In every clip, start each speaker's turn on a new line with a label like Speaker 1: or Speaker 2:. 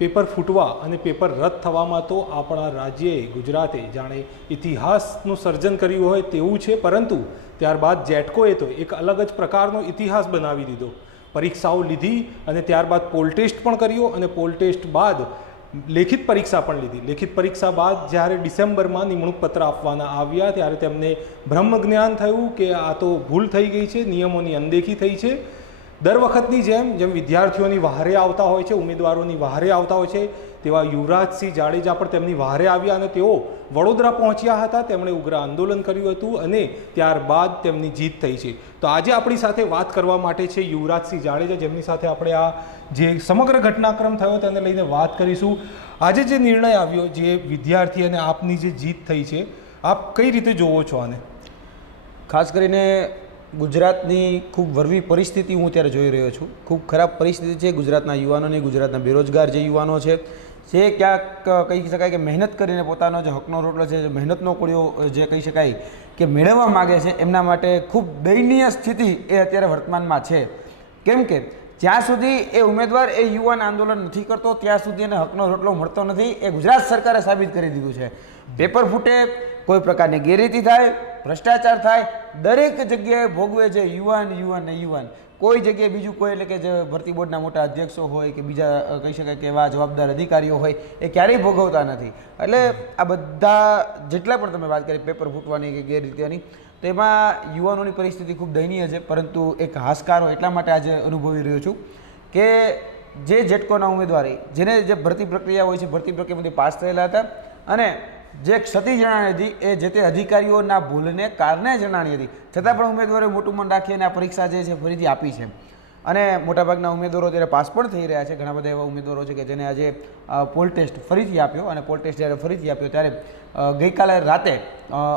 Speaker 1: Paper ફૂટવા અને paper રદ થવામાં તો આપણા રાજ્યએ ગુજરાતે જાણે ઇતિહાસનું સર્જન કર્યું હોય તેવું છે, પરંતુ ત્યારબાદ જેટકોએ તો એક અલગ જ પ્રકારનો ઇતિહાસ બનાવી દીધો. પરીક્ષાઓ લીધી અને ત્યારબાદ પોલ ટેસ્ટ પણ કર્યો અને પોલ ટેસ્ટ બાદ લેખિત પરીક્ષા પણ લીધી. લેખિત પરીક્ષા બાદ જ્યારે ડિસેમ્બરમાં નિમણૂક પત્ર આપવાના આવ્યા ત્યારે તેમને બ્રહ્મ જ્ઞાન થયું કે આ તો ભૂલ થઈ ગઈ છે, નિયમોની અનદેખી થઈ છે. દર વખતની જેમ જેમ વિદ્યાર્થીઓની વહારે આવતા હોય છે, ઉમેદવારોની વહારે આવતા હોય છે, તેવા યુવરાજસિંહ જાડેજા પણ તેમની વહારે આવ્યા અને તેઓ વડોદરા પહોંચ્યા હતા. તેમણે ઉગ્ર આંદોલન કર્યું હતું અને ત્યારબાદ તેમની જીત થઈ છે. તો આજે આપણી સાથે વાત કરવા માટે છે યુવરાજસિંહ જાડેજા. જેમની સાથે આપણે આ જે સમગ્ર ઘટનાક્રમ થયો તેને લઈને વાત કરીશું. આજે જે નિર્ણય આવ્યો, જે વિદ્યાર્થી અને આપની જે જીત થઈ છે, આપ કઈ રીતે જોવો છો આને?
Speaker 2: ખાસ કરીને ગુજરાતની ખૂબ વરવી પરિસ્થિતિ હું અત્યારે જોઈ રહ્યો છું. ખૂબ ખરાબ પરિસ્થિતિ છે ગુજરાતના યુવાનોની ગુજરાતના બેરોજગાર જે યુવાનો છે, જે ક્યાંક કહી શકાય કે મહેનત કરીને પોતાનો જે હકનો રોટલો છે, જે મહેનતનો કોળિયો જે કહી શકાય કે મેળવવા માગે છે, એમના માટે ખૂબ દયનીય સ્થિતિ એ અત્યારે વર્તમાનમાં છે. કેમ કે જ્યાં સુધી એ ઉમેદવાર, એ યુવાન આંદોલન નથી કરતો, ત્યાં સુધી એને હકનો રોટલો મળતો નથી, એ ગુજરાત સરકારે સાબિત કરી દીધું છે. પેપર ફૂટે, કોઈ પ્રકારની ગેરરીતિ થાય, ભ્રષ્ટાચાર થાય, દરેક જગ્યાએ ભોગવે છે યુવાન યુવાન ને યુવાન. કોઈ જગ્યાએ બીજું કોઈ, એટલે કે જે ભરતી બોર્ડના મોટા અધ્યક્ષો હોય કે બીજા કહી શકાય કે એવા જવાબદાર અધિકારીઓ હોય, એ ક્યારેય ભોગવતા નથી. એટલે આ બધા, જેટલા પણ તમે વાત કરી, પેપર ફૂટવાની કે ગેરરીતિની તેમાં યુવાનોની પરિસ્થિતિ ખૂબ દયનીય છે, પરંતુ એક હાશકારો એટલા માટે આજે અનુભવી રહ્યો છું કે જે જેટકોના ઉમેદવારે, જેને જે ભરતી પ્રક્રિયા હોય છે, ભરતી પ્રક્રિયામાંથી પાસ થયેલા હતા અને જે ક્ષતિ જણાણી હતી, એ જે તે અધિકારીઓના ભૂલને કારણે જણાણી હતી. છતાં પણ ઉમેદવારોએ મોટું મન રાખી અને આ પરીક્ષા જે છે ફરીથી આપી છે. અને મોટાભાગના ઉમેદવારો ત્યારે પાસ પણ થઈ રહ્યા છે, ઘણા બધા એવા ઉમેદવારો છે કે જેને આજે પોલ ટેસ્ટ ફરીથી આપ્યો અને પોલ ટેસ્ટ જ્યારે ફરીથી આપ્યો ત્યારે ગઈકાલે રાતે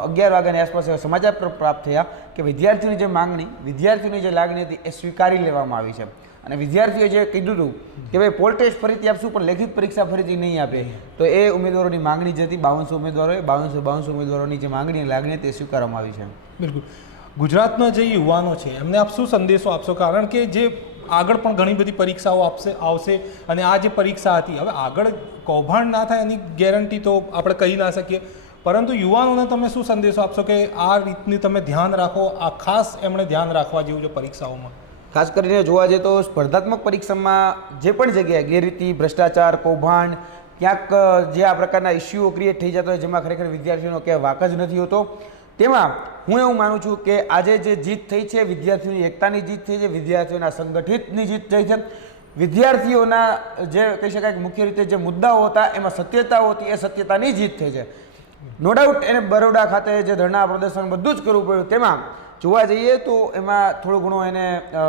Speaker 2: અગિયાર વાગ્યાની આસપાસ સમાચાર પ્ર- પ્રાપ્ત થયા કે વિદ્યાર્થીઓની જે માંગણી, વિદ્યાર્થીઓની જે લાગણી હતી એ સ્વીકારી લેવામાં આવી છે. અને વિદ્યાર્થીઓએ જે કીધું હતું કે ભાઈ પોલ ટેસ્ટ ફરીથી આપશું પણ લેખિત પરીક્ષા ફરીથી નહીં આપે, તો એ ઉમેદવારોની માંગણી જે હતી, બાવનસો ઉમેદવારોએ બાવનસો બાવનસો ઉમેદવારોની જે માંગણી લાગણી તે સ્વીકારવામાં આવી છે.
Speaker 1: બિલકુલ. ગુજરાતના જે યુવાનો છે, એમને આપ શું સંદેશો આપશો? કારણ કે જે આગળ પણ ઘણી બધી પરીક્ષાઓ આપશે, આવશે અને આ જે પરીક્ષા હતી, હવે આગળ કૌભાંડ ના થાય એની ગેરંટી તો આપણે કહી ના શકીએ. પરંતુ યુવાનોને તમે શું સંદેશો આપશો કે આ રીતની તમે ધ્યાન રાખો? આ ખાસ એમણે ધ્યાન રાખવા જેવું છે પરીક્ષાઓમાં.
Speaker 2: ખાસ કરીને જોવા જઈએ તો સ્પર્ધાત્મક પરીક્ષામાં જે પણ જગ્યાએ ગેરરીતિ ભ્રષ્ટાચાર, કૌભાંડ, ક્યાંક જે આ પ્રકારના ઇસ્યુઓ ક્રિએટ થઈ જતા હોય, જેમાં ખરેખર વિદ્યાર્થીઓનો ક્યાંય વાક જ નથી હોતો. તેમાં હું એવું માનું છું કે આજે જે જીત થઈ છે, વિદ્યાર્થીઓની એકતાની જીત થઈ છે, વિદ્યાર્થીઓના સંગઠિતની જીત થઈ છે. વિદ્યાર્થીઓના જે કહી શકાય કે મુખ્ય રીતે જે મુદ્દાઓ હતા, એમાં સત્યતાઓ હતી એ સત્યતાની જીત થઈ છે. નો ડાઉટ એને બરોડા ખાતે જે ધરણા પ્રદર્શન બધું જ કરવું પડ્યું. તેમાં જોવા જઈએ તો એમાં થોડું ઘણું એને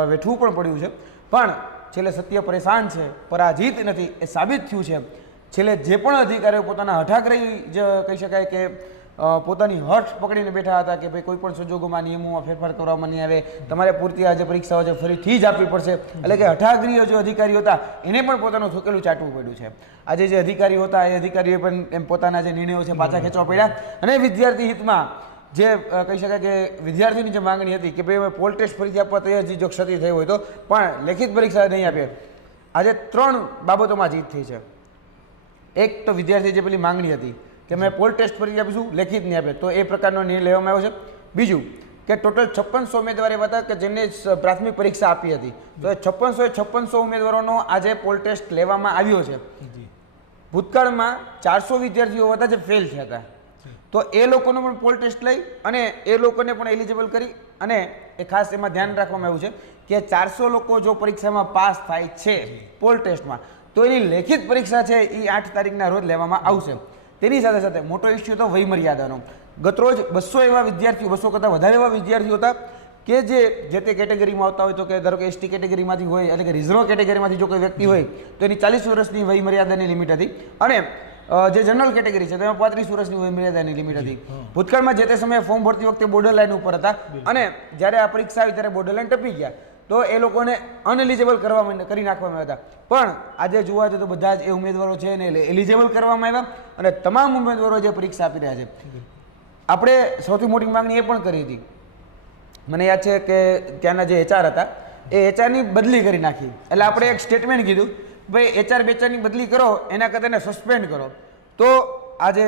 Speaker 2: વેઠવું પણ પડ્યું છે. પણ છેલ્લે સત્ય પરેશાન છે, પરાજિત નથી એ સાબિત થયું છે. છેલ્લે જે પણ અધિકારીઓ પોતાના હઠાગ્રહી જે, કહી શકાય કે પોતાની હઠ પકડીને બેઠા હતા કે ભાઈ કોઈ પણ સંજોગોમાં નિયમોમાં ફેરફાર કરવામાં નહીં આવે. તમારે પૂરતી આજે પરીક્ષાઓ છે ફરીથી જ આપવી પડશે. એટલે કે હઠાગ્રીઓ જે અધિકારીઓ હતા, એને પણ પોતાનું થોકેલું ચાટવું પડ્યું છે. આજે જે અધિકારીઓ હતા, એ અધિકારીઓ પણ એમ પોતાના જે નિર્ણયો છે પાછા ખેંચવા પડ્યા. અને વિદ્યાર્થી હિતમાં જે કહી શકાય કે વિદ્યાર્થીની જે માંગણી હતી કે ભાઈ અમે પોલ ટેસ્ટ ફરીથી આપવા તૈયાર છીએ, જો ક્ષતિ થઈ હોય તો, પણ લેખિત પરીક્ષા નહીં આપે. આજે ત્રણ બાબતોમાં જીત થઈ છે. એક તો વિદ્યાર્થી જે પેલી માંગણી હતી કે અમે પોલ ટેસ્ટ ફરી આપીશું લેખિત નહીં આપે. તો એ પ્રકારનો નિર્ણય લેવામાં આવ્યો છે. બીજું કે ટોટલ છપ્પનસો ઉમેદવાર એવા હતા કે જેમને પ્રાથમિક પરીક્ષા આપી હતી. તો એ છપ્પનસો છપ્પનસો ઉમેદવારોનો આજે પોલ ટેસ્ટ લેવામાં આવ્યો છે. ભૂતકાળમાં ચારસો વિદ્યાર્થીઓ હતા જે ફેલ થયા હતા. તો એ લોકોનો પણ પોલ ટેસ્ટ લઈ અને એ લોકોને પણ એલિજિબલ કરી અને એ ખાસ એમાં ધ્યાન રાખવામાં આવ્યું છે કે ચારસો લોકો જો પરીક્ષામાં પાસ થાય છે પોલ ટેસ્ટમાં તો એની લેખિત પરીક્ષા છે એ આઠ તારીખના રોજ લેવામાં આવશે. તેની સાથે સાથે મોટો ઇસ્યુ તો વયમર્યાદાનો. ગતરોજ બસો એવા વિદ્યાર્થીઓ બસો કરતાં વધારે એવા વિદ્યાર્થીઓ હતા કે જે જે તે કેટેગરીમાં આવતા હોય તો કે ધારો કે એસટી કેટેગરીમાંથી હોય એટલે કે રિઝર્વ કેટેગરીમાંથી જો કોઈ વ્યક્તિ હોય તો એની ચાલીસ વર્ષની વય મર્યાદાની લિમિટ હતી. અને જે જનરલ કેટેગરી છે તેમાં પાંત્રીસ વર્ષની વય મર્યાદાની લિમિટ હતી ભૂતકાળમાં જે તે સમયે ફોર્મ ભરતી વખતે બોર્ડર લાઇન ઉપર હતા. અને જ્યારે આ પરીક્ષા આવી ત્યારે બોર્ડર લાઇન ટપી ગયા. તો એ લોકોને અનએલિજિબલ કરવામાં કરી નાખવામાં આવ્યા હતા. પણ આજે જોવા તો બધા જ એ ઉમેદવારો છે એને એલિજિબલ કરવામાં આવ્યા અને તમામ ઉમેદવારો જે પરીક્ષા આપી રહ્યા છે. આપણે સૌથી મોટી માંગણી એ પણ કરી હતી. મને યાદ છે કે ત્યાંના જે એચઆર હતા, એ એચઆરની બદલી કરી નાખી. એટલે આપણે એક સ્ટેટમેન્ટ કીધું, ભાઈ એચઆર બેચારની બદલી કરો, એના કરતાં એને સસ્પેન્ડ કરો. તો આજે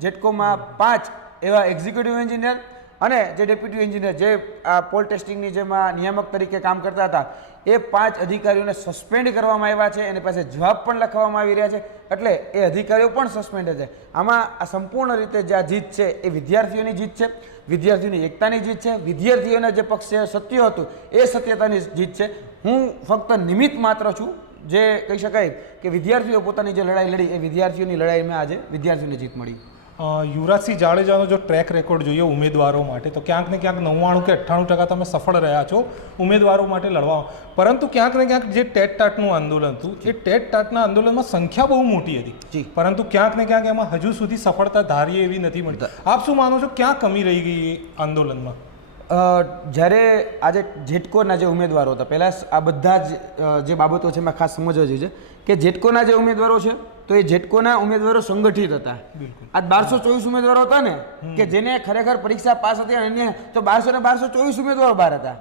Speaker 2: જેટકોમાં પાંચ એવા એક્ઝિક્યુટિવ એન્જિનિયર અને જે ડેપ્યુટી એન્જિનિયર, જે આ પોલ ટેસ્ટિંગની જેમાં નિયામક તરીકે કામ કરતા હતા, એ પાંચ અધિકારીઓને સસ્પેન્ડ કરવામાં આવ્યા છે, એની પાસે જવાબ પણ લખવામાં આવી રહ્યા છે. એટલે એ અધિકારીઓ પણ સસ્પેન્ડ છે. આમાં આ સંપૂર્ણ રીતે જે આ જીત છે, એ વિદ્યાર્થીઓની જીત છે, વિદ્યાર્થીઓની એકતાની જીત છે, વિદ્યાર્થીઓના જે પક્ષે સત્ય હતું, એ સત્યતાની જીત છે. હું ફક્ત નિમિત્ત માત્ર છું, જે કહી શકાય કે વિદ્યાર્થીઓ પોતાની જે લડાઈ લડી, એ વિદ્યાર્થીઓની લડાઈમાં આજે વિદ્યાર્થીઓને જીત મળી.
Speaker 1: યુવરાજસિંહ જાડેજાનો જો ટ્રેક રેકોર્ડ જોઈએ ઉમેદવારો માટે તો ક્યાંક ને ક્યાંક નવ્વાણું કે અઠ્ઠાણું ટકા તમે સફળ રહ્યા છો ઉમેદવારો માટે લડવા. પરંતુ ક્યાંક ને ક્યાંક જે ટેટ ટાટનું આંદોલન હતું એ ટેટ ટાટના આંદોલનમાં સંખ્યા બહુ મોટી હતી.
Speaker 2: જી.
Speaker 1: પરંતુ ક્યાંક ને ક્યાંક એમાં હજુ સુધી સફળતા ધારીએ એવી નથી મળતી આપ શું માનો છો ક્યાં કમી રહી ગઈ એ આંદોલનમાં?
Speaker 2: જ્યારે આજે જેટકોના જે ઉમેદવારો હતા પહેલાં આ બધા જ જે બાબતો છે એમાં ખાસ સમજવા જોઈએ છે કે જેટકોના જે ઉમેદવારો છે તો એ જેટકોના ઉમેદવારો સંગઠિત હતા. આ બારસો ચોવીસ ઉમેદવારો હતા ને કે જેને ખરેખર પરીક્ષા પાસ હતી અને એને તો બારસો ને બારસો ચોવીસ ઉમેદવારો બહાર હતા.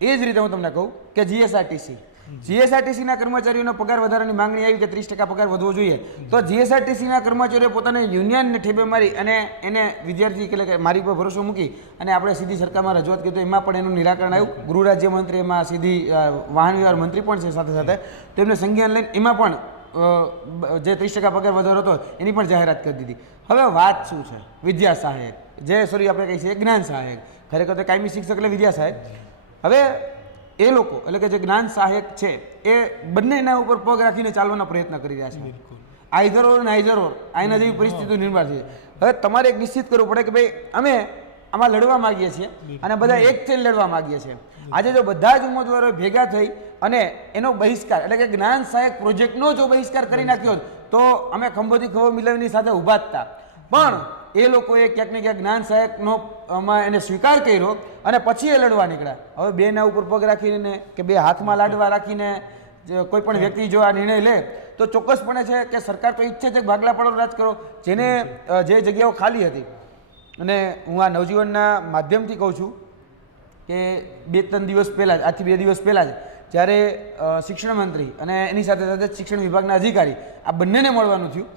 Speaker 2: એ જ રીતે હું તમને કહું કે જીએસઆરટીસી જીએસઆરટીસીના કર્મચારીઓનો પગાર વધારાની માંગણી આવી કે ત્રીસ ટકા પગાર વધવો જોઈએ. તો જીએસઆરટીસીના કર્મચારીઓ પોતાને યુનિયનને ઠેબે મારી અને એને વિદ્યાર્થી એટલે કે મારી પર ભરોસો મૂકી અને આપણે સીધી સરકારમાં રજૂઆત કરી તો એમાં પણ એનું નિરાકરણ આવ્યું. ગૃહ રાજ્યમંત્રી એમાં સીધી વાહન વ્યવહાર મંત્રી પણ છે સાથે સાથે. તેમને સંજ્ઞાન લઈને એમાં પણ જે ત્રીસ ટકા પગાર વધારો હતો એની પણ જાહેરાત કરી દીધી. હવે વાત શું છે? વિદ્યા સહાયક. જે સોરી આપણે કહીએ છીએ જ્ઞાન સહાયક. ખરેખર તો કાયમી શિક્ષક એટલે વિદ્યા સહાયક. હવે એ લોકો એટલે કે જે જ્ઞાન સહાયક છે એ બંનેના ઉપર પગ રાખીને ચાલવાનો પ્રયત્ન કરી રહ્યા છે. આઈધર ઓર નાઈધર ઓર આના જેવી પરિસ્થિતિ નિર્માણ છે. હવે તમારે એક નિશ્ચિત કરવું પડે કે ભાઈ અમે આમાં લડવા માંગીએ છીએ અને બધા એક થઈને લડવા માંગીએ છીએ. આજે જો બધા જ ઉમેદવારો ભેગા થઈ અને એનો બહિષ્કાર એટલે કે જ્ઞાન સહાયક પ્રોજેક્ટનો જો બહિષ્કાર કરી નાખ્યો તો અમે ખંભોથી ખભો મિલાવીની સાથે ઊભા હતા પણ એ લોકોએ ક્યાંક ને ક્યાંક જ્ઞાન સહાયકનો એને સ્વીકાર કર્યો અને પછી એ લડવા નીકળ્યા. હવે બેના ઉપર પગ રાખીને કે બે હાથમાં લાડવા રાખીને કોઈ પણ વ્યક્તિ જો આ નિર્ણય લે તો ચોક્કસપણે છે કે સરકાર તો ઈચ્છે છે કે ભાગલા પડો રાજ કરો. જેને જે જગ્યાઓ ખાલી હતી અને હું આ નવજીવનના માધ્યમથી કહું છું કે બે ત્રણ દિવસ પહેલાં જ આજથી બે દિવસ પહેલાં જ જ્યારે શિક્ષણ મંત્રી અને એની સાથે સાથે શિક્ષણ વિભાગના અધિકારી આ બંનેને મળવાનું થયું.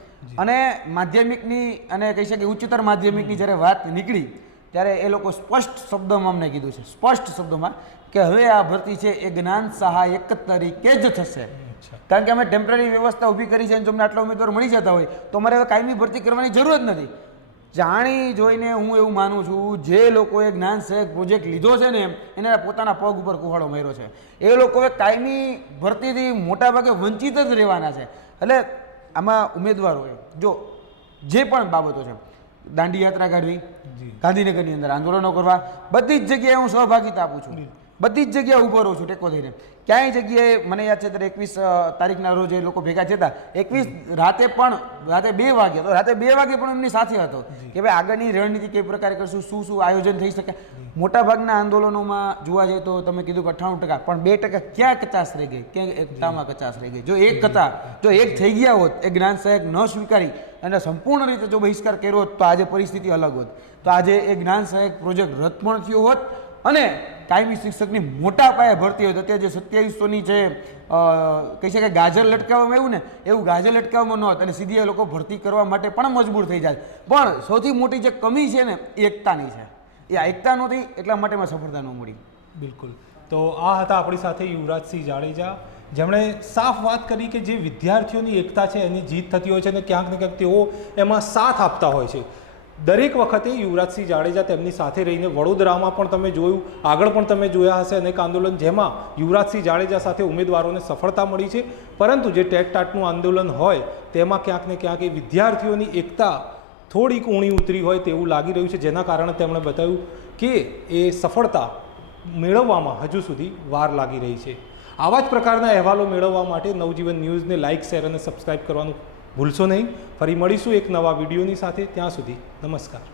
Speaker 2: અને માધ્યમિકની અને કહી શકીએ ઉચ્ચતર માધ્યમિકની જ્યારે વાત નીકળી ત્યારે એ લોકો સ્પષ્ટ શબ્દોમાં અમને કીધું છે સ્પષ્ટ શબ્દોમાં કે હવે આ ભરતી છે એ જ્ઞાન સહાયક તરીકે જ થશે. કારણ કે અમે ટેમ્પરરી વ્યવસ્થા ઊભી કરી છે અને જો અમને આટલા ઉમેદવાર મળી જતા હોય તો અમારે હવે કાયમી ભરતી કરવાની જરૂર જ નથી. જાણી જોઈને હું એવું માનું છું જે લોકોએ જ્ઞાન સહાયક પ્રોજેક્ટ લીધો છે ને એને પોતાના પગ ઉપર કુહાડો માર્યો છે. એ લોકોએ કાયમી ભરતીથી મોટાભાગે વંચિત જ રહેવાના છે. એટલે આમાં ઉમેદવારોએ જો જે પણ બાબતો છે દાંડી યાત્રા કાઢવી ગાંધીનગરની અંદર આંદોલનો કરવા બધી જ જગ્યાએ હું સહભાગિતા આપું છું. બધી જ જગ્યાએ ઊભો રહું છું ટેકો થઈને ક્યાંય જગ્યાએ મને યાદ છે ત્યારે એકવીસ તારીખના રોજ એ લોકો ભેગા થતા એકવીસ રાતે પણ રાતે બે વાગે તો રાતે બે વાગે પણ એમની સાથે હતો કે ભાઈ આગળની રણનીતિ કઈ પ્રકારે કરશું શું શું આયોજન થઈ શકે? મોટાભાગના આંદોલનોમાં જોવા જઈએ તો તમે કીધું કે અઠ્ઠાણું ટકા પણ બે ટકા ક્યાં કચાશ રહી ગઈ? ક્યાં એકતામાં કચાશ રહી ગઈ? જો એક કથા જો એક થઈ ગયા હોત એ જ્ઞાન સહાયક ન સ્વીકારી અને સંપૂર્ણ રીતે જો બહિષ્કાર કર્યો હોત તો આજે પરિસ્થિતિ અલગ હોત. તો આજે એ જ્ઞાન સહાયક પ્રોજેક્ટ રદ પણ થયો હોત અને કાયમી શિક્ષકની મોટા પાયે ભરતી હોય તો અત્યારે જે સત્યાવીસોની જે કહી શકાય ગાજર લટકાવવામાં આવ્યું ને, એવું ગાજર લટકાવવામાં ન અને સીધી એ લોકો ભરતી કરવા માટે પણ મજબૂર થઈ જાય. પણ સૌથી મોટી જે કમી છે ને એકતાની છે. એ એકતા નહોતી, એટલા માટે એમાં સફળતા ન મળી.
Speaker 1: બિલકુલ. તો આ હતા આપણી સાથે યુવરાજસિંહ જાડેજા. જેમણે સાફ વાત કરી કે જે વિદ્યાર્થીઓની એકતા છે, એની જીત થતી હોય છે અને ક્યાંક ને ક્યાંક તેઓ એમાં સાથ આપતા હોય છે. દરેક વખતે યુવરાજસિંહ જાડેજા તેમની સાથે રહીને વડોદરામાં પણ તમે જોયું, આગળ પણ તમે જોયા હશે અનેક આંદોલન જેમાં યુવરાજસિંહ જાડેજા સાથે ઉમેદવારોને સફળતા મળી છે. પરંતુ જે ટેટ ટાટનું આંદોલન હોય, તેમાં ક્યાંક ને ક્યાંક એ વિદ્યાર્થીઓની એકતા થોડીક ઊણી ઉતરી હોય તેવું લાગી રહ્યું છે, જેના કારણે તેમણે બતાવ્યું કે એ સફળતા મેળવવામાં હજુ સુધી વાર લાગી રહી છે. આવા જ પ્રકારના અહેવાલો મેળવવા માટે નવજીવન ન્યૂઝને લાઇક, શેર અને સબસ્ક્રાઇબ કરવાનું ભૂલશો નહીં. ફરી મળીશું એક નવા વિડીયોની સાથે. ત્યાં સુધી નમસ્કાર.